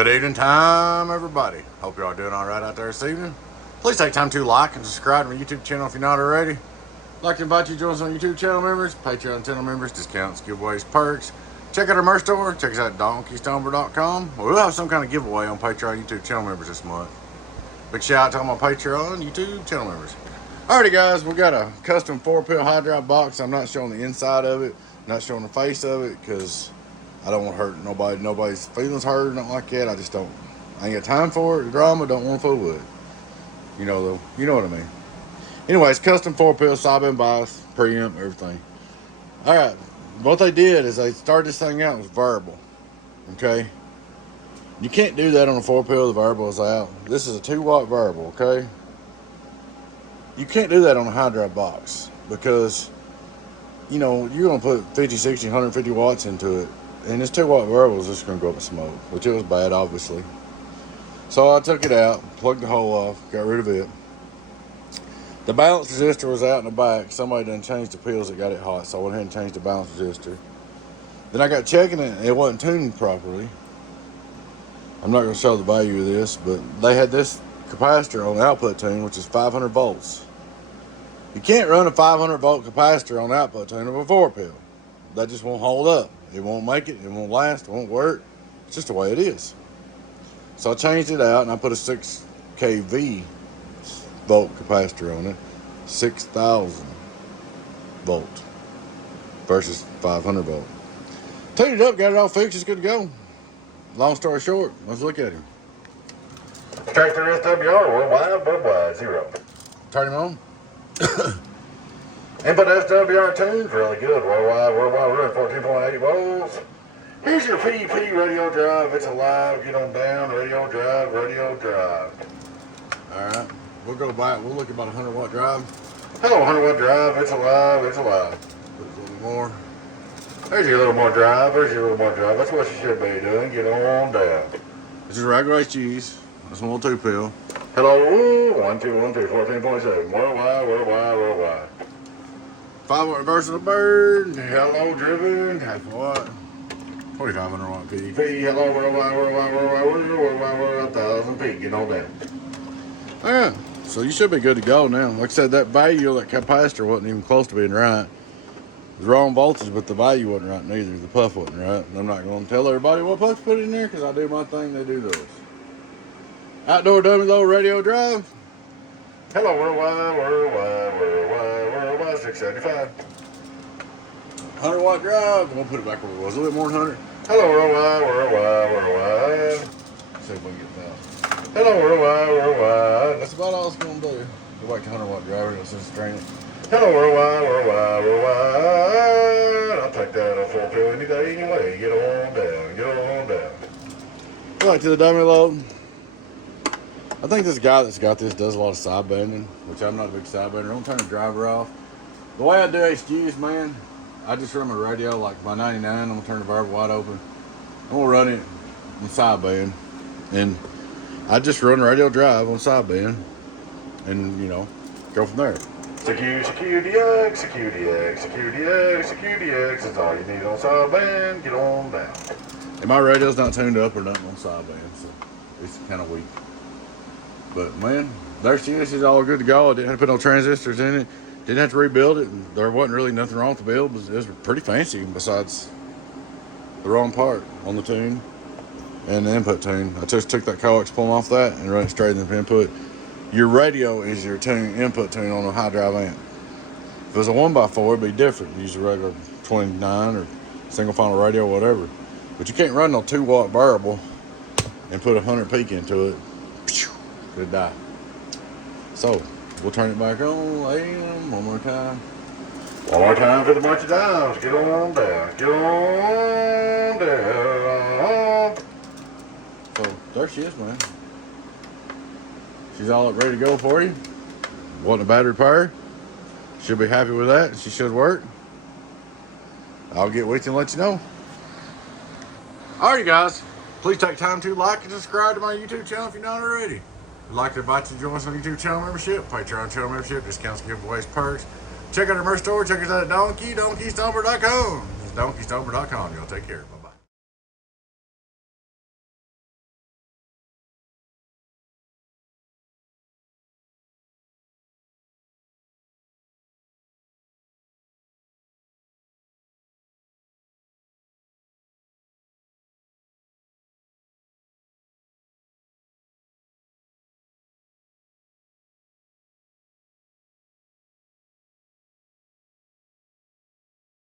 Good evening time, everybody. Hope you're all doing all right out there this evening. Please take time to like and subscribe to my YouTube channel if you're not already. I'd like to invite you to join us on YouTube channel members, Patreon channel members, discounts, giveaways, perks. Check out our merch store. Check us out at Stomper.com. We'll have some kind of giveaway on Patreon YouTube channel members this month. Big shout out to all my Patreon YouTube channel members. Alrighty guys, we got a custom 4-pill high drive box. I'm not showing the inside of it, not showing the face of it, because I don't want to hurt nobody. Nobody's feelings hurt, nothing like that. I ain't got time for it. The drama, don't want to fool with it. You know what I mean. Anyways, custom 4-pill sideband bias, preamp, everything. Alright, what they did is they started this thing out with variable. Okay? You can't do that on a 4-pill, the variable is out. This is a 2-watt variable, okay? You can't do that on a high drive box because, you know, you're going to put 50, 60, 150 watts into it. And this 2-watt variable is just going to go up in smoke, which it was bad, obviously. So I took it out, plugged the hole off, got rid of it. The balance resistor was out in the back. Somebody done changed the pills that got it hot, so I went ahead and changed the balance resistor. Then I got checking it, and it wasn't tuned properly. I'm not going to show the value of this, but they had this capacitor on the output tune, which is 500 volts. You can't run a 500 volt capacitor on the output tune of a 4-pill. That just won't hold up. It won't make it. It won't last. It won't work. It's just the way it is. So I changed it out and I put a 6 kV volt capacitor on it. 6,000 volt versus 500 volt. Tuned it up, got it all fixed. It's good to go. Long story short, let's look at him. Tractor SWR, worldwide, 0. Turn him on. Input SWR tuned, really good. Worldwide, we're running 14.8 volts. Here's your PEP radio drive. It's alive. Get on down. Radio drive. Alright, we'll go by it. We'll look at about a 100-watt drive. Hello, 100-watt drive. It's alive. Put a little more. There's your little more drive. That's what you should be doing. Get on down. This is regular cheese. This one little 2-pill. Hello, 1212, 14.7. Worldwide. 5-watt versatile bird. Hello, driven. Half a watt. 2,500 watt PEP. Hello, worldwide, 1,000 peak. Get on down. Alright, so you should be good to go now. Like I said, that value of that capacitor wasn't even close to being right. It was wrong voltage, but the value wasn't right neither. The puff wasn't right. And I'm not going to tell everybody what puff to put in there because I do my thing, they do theirs. Outdoor dummy low radio drive. Hello, worldwide, 675. 100-watt drive. We'll put it back where it was. A little bit more than 100. Hello, worldwide. See if we can get that. Hello, worldwide. That's about all it's going to do. Go back to 100-watt driver. Let's just strain it. Hello, worldwide. I'll take that on 4-pill any day, anyway. Get on down. Go back to the dummy load. I think this guy that's got this does a lot of side banding, which I'm not a big side bander. Don't turn the driver off. The way I do HQs, man, I just run my radio like my 99. I'm gonna turn the variable wide open. I'm gonna run it on sideband, and I just run radio drive on sideband, and go from there. CQDX is all you need on sideband. Get on down. And my radio's not tuned up or nothing on sideband, so it's kind of weak. But man, there she is. She's all good to go. I didn't have to put no transistors in it. Didn't have to rebuild it. And there wasn't really nothing wrong with the build. It was pretty fancy besides the wrong part on the tune and the input tune. I just took that coax plumb off that and run it straight into the input. Your radio is your input tune on a high drive amp. If it was a 1x4, it'd be different. You use a regular 29 or single final radio, whatever. But you can't run no 2-watt variable and put 100 peak into it. Could die. So we'll turn it back on. AM one more time. One more time for the march of dimes. Get on down. So there she is, man. She's all ready to go for you. Wanting a battery repair. She'll be happy with that. She should work. I'll get with you and let you know. Alright, guys. Please take time to like and subscribe to my YouTube channel if you're not already. I'd like to invite you to join us on YouTube channel membership, Patreon channel membership, discounts, giveaways, perks. Check out our merch store. Check us out at Stomper.com. It's Stomper.com. Y'all take care. Bye.